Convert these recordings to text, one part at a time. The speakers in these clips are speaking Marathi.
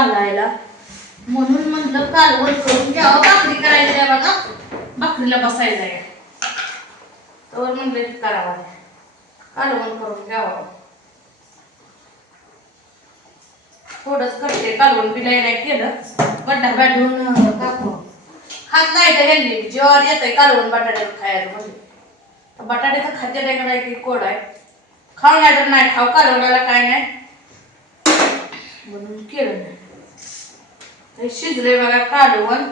घालायला, म्हणून म्हणलं कालवण करून घ्यावं. भाकरी करायची आहे बघा, भाकरीला बसायचं आहे, तर म्हणलं करावं, कालवण करून घ्यावं. थोडंच करते, कालवण बी नाही केलं, गड्डा गाठून कापून खात नाही तर ह्यांनी जेव्हा येतंय कालवण बटाट्याचं खायचं म्हणजे. बटाट्याचं खाते नाही करायचं की कोड आहे, खाऊ नाही तर नाही खाऊ, कालवणाला काय नाही म्हणून केलं नाही. हे शिजले बघा कालवण,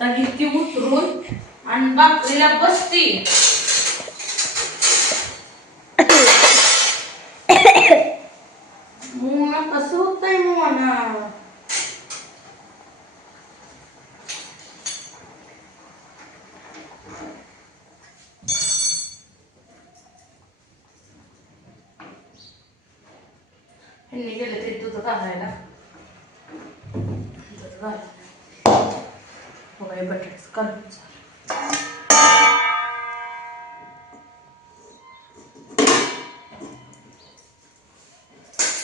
तर ती उतरून आणि भाकरीला बसती. मग कसं होतंय मोना, ह्यांनी गेले ते दूध घालायला, दूध घालायला बघा बटाट्याचं कालवण झालं.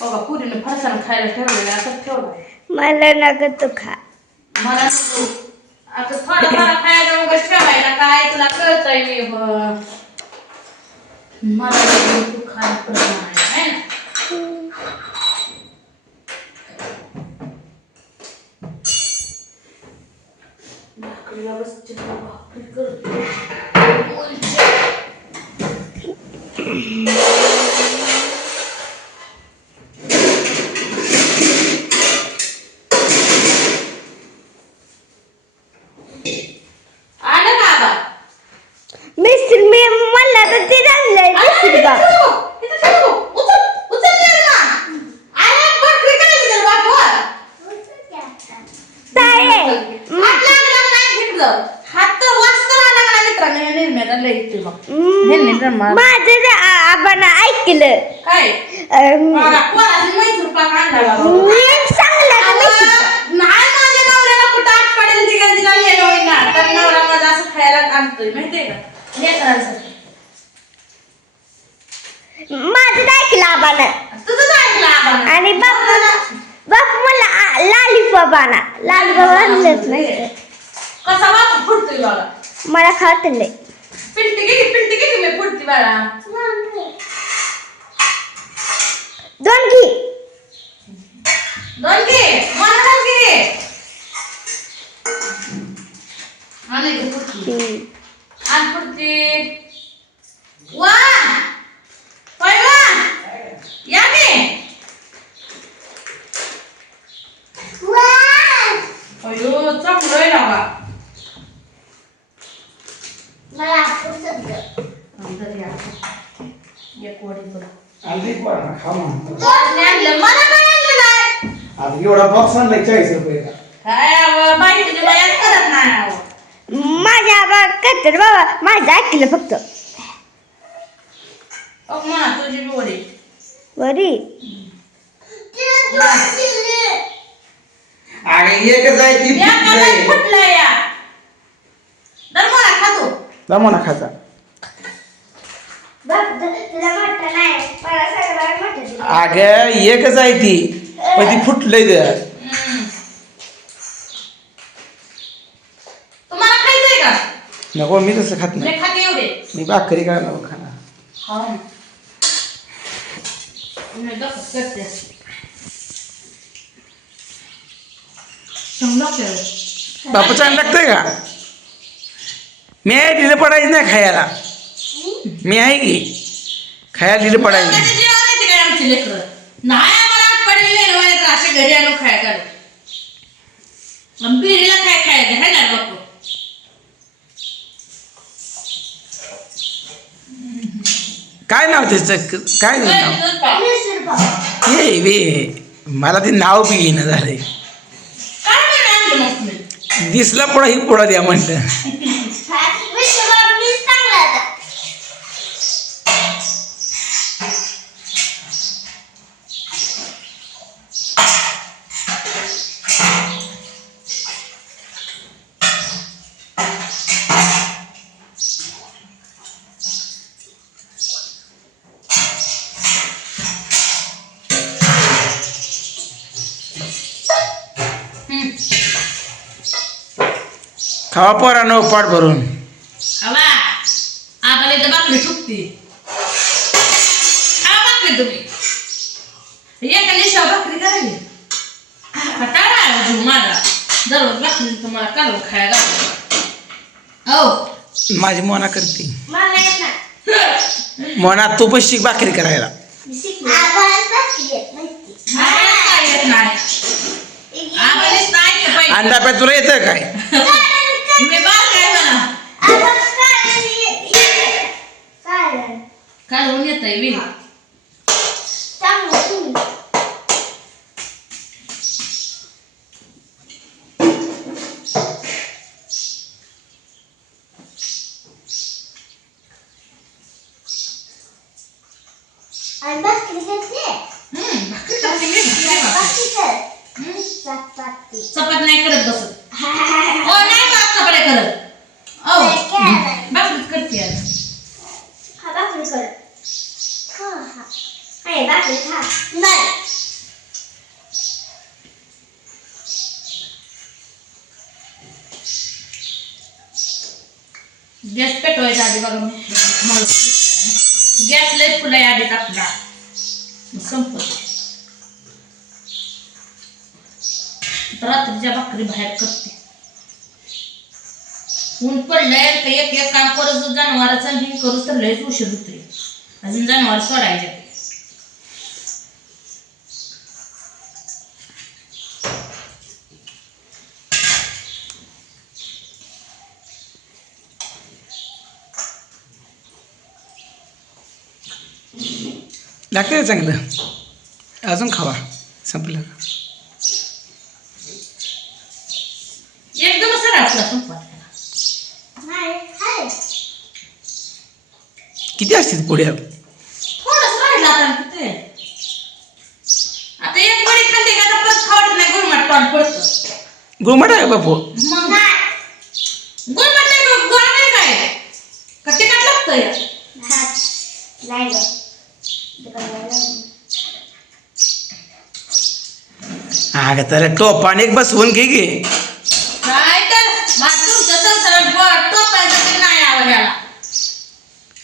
बघा पुरीनं फरसाण खायला ठेवलेलं असं ठेवलं, मला नका तू खा, मला आता थोडंफार खायला मग ठेवायला काय तुला कळतंय मी मला तू खायला पडत नाही ना. भाकरीला बसते, भाकरी करते आलं का आबा? मिस्टर मी मला तर ते आणलंय मिस्टर बा. माझं आपण ऐकलं काय सांगलं नाही, माझ्या नवऱ्याला कुठं आठ पडेल तिला नेलं होईना, तर नवरा माझा असं खायला आणतोय माहितीये का लेकरांसाठी. माझं ऐकलं आबानं, तुझं ऐकलं आबानं. आणि बाप मला लालीपॉप आणा, लालीपॉप आणलंच नाही, कसा वापर फुटतोय बाळा, मला खातले पिंटी किती मी फुटती बाळा, दोन घी दोन घे मला दोन घे आणि फुटती आणि फुटती. वा पहिला या मी अयो चांगलं आहे ना बा. मला एक वडी करू आणली कोणा खा म्हणतो. आणलं मला काय आणलं नाही. आता एवढा बॉक्स आणलाय 40 रुपये. काय बाई तुझी बाया करत नाही. माझ्या आबा करतात बाबा, माझं ऐकलं फक्त. म्हणा तुझी बी वडी बरी अरे एकच आहे ती फुटलंय. फुटलं या तर मला खातो जमाना खाजा. अगं एकच आहे ती, पण ती फुटलंय तर. तुम्हाला खायचंय का? नको, मी तसं खात नाही, मी खाते एवढे. मी भाकरी काय नको खाणार. हा मी दखत करते बापू छान लागतंय का? मी आहे दिलं पडायचं नाही खायला, मी आहे की खायला दिलं पडायचं नाही. आमची लेकरं नाही आम्हाला पडलेले असे घरी आणून खाय कर बिरीला काय खायचं है ना बापू. काय नाव त्याचं, काय नाव हे बे, मला ते नाव बी येणं झालंय. दिसला पुढा ही पुढा द्या म्हणतं. खावा पोरांनो पाठ भरून. हवा आम्हाला इथं भाकरी सुकती. खा भाकरी तुम्ही. एका दिवसा भाकरी करायची. खटाळा आहे जीव माझा. दररोज भाकरी तुम्हाला कालवून खायला घालतो. हो माझी मोना करते. मला येत नाही. मोना तू पण शिक भाकरी करायला. आवाज बसली माहिती. आम्हाला काय येत नाही. आम्हालाच नाही येत पाहिजे. अंडा पे तुला येतं काय? मी बाळ काय म्हणा आवाज काय कालवून येतंय मी. चांगलं तुम्ही. आणि बसली घेतली. भाकरी करते मी. बाकी कर. हम्म. चपाती. चपात नाही करत बसत. हो नाही बा चपात्या करत. हो भाकरीच करते आज. हा भाकरी कर. हा. हे भाकरी खा. नाही. गॅस पेटवायचा आधी बघा मी. गॅस लय फुलाय आधी टाकला. संपत. रात्रीच्या भाकरी बाहेर करते. ऊन पडलंय तर एक एक काम करत जनावरांचं हे करू तर लयच उशीर होतोय. अजून जनावर सोडायचे. लागतं चांगलं. अजून खावा. संपलं. एकदम सरळ आपला संपत. नाही खाय. किती असतील पुढे? थोडंच राहिलं आता किती. आता एक बडी खाल्ली का तर परत खावत नाही. गुळमट तोंड पडतं. गुळमट आहे बापू. मग गुळमट नाही गोड नाही काय का तिखट लागतंय. नाही ग. अगं त्याला टोपाने बसवून घे गे. काय तर तुमच्या संसारात टोपायचं ते नाही आवडायला.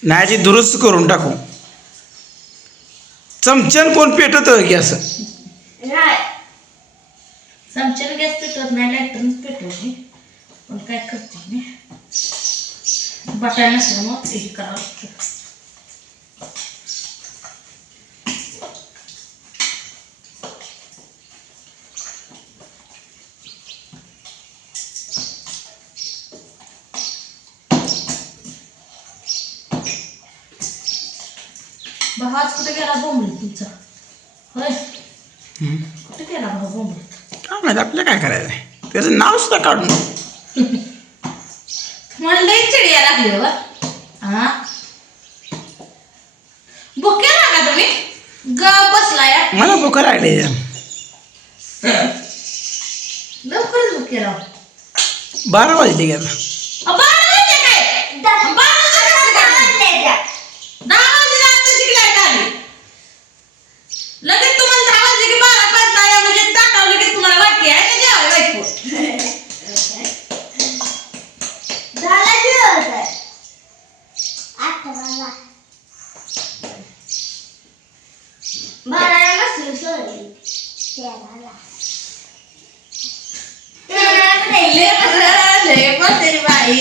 नाही जी दुरुस्त करून टाकू. चमच्यान कोण पेटत गॅस? नाही. चमच्याने गॅस पेटवत नाही. लाईटरच पेटवते. पण काय करते मी बटाय नसलं मग हे करावं लागतं. भावाच कुठे गेला बोंबली तुमचा? होय कुठे गेला भाऊ बोंबली? काय माहिती आपल्याला काय करायचं आहे. त्याचं नाव सुद्धा काढून. मला लई चिडिया लागली बा. हा भुके लागा तुम्ही ग बसलाय. मला भूक लागली. लवकरच भुके राव. 12 वाजले गेला. 12 वाजले काय? 12 वाजले का? 10 वाजले आता शिकलाय का आधी? लगेच तुम्हाला 10 वाजले की 12 वाजता म्हणजे ताटावलं की तुम्हाला वाटते आहे ना जेवायला बायको. झाला दिवस आहे. 8 वाजला. 12 बसली सोडली. 13ला. लय बसली बाई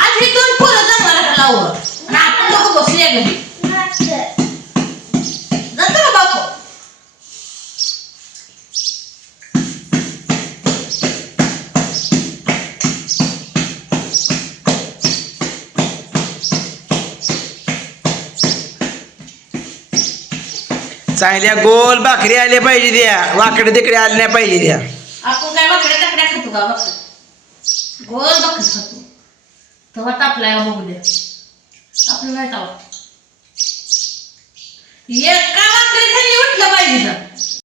आज इथून पुढं जनावराला लावलं आणि आपण लोक बसले घरी जातो ना बापू. चांगल्या गोल भाकरी आल्या पाहिजे द्या. वाकडे तिकडे आल्या नाही पाहिजे द्या. आपण काय भाकऱ्या टाकड्या खातो का? भाकरी गोल भाकरी खातो. तेव्हा तापलाय का बघू द्या. आपलं नाही तावत. एका भाकरी खाली उठलं पाहिजे.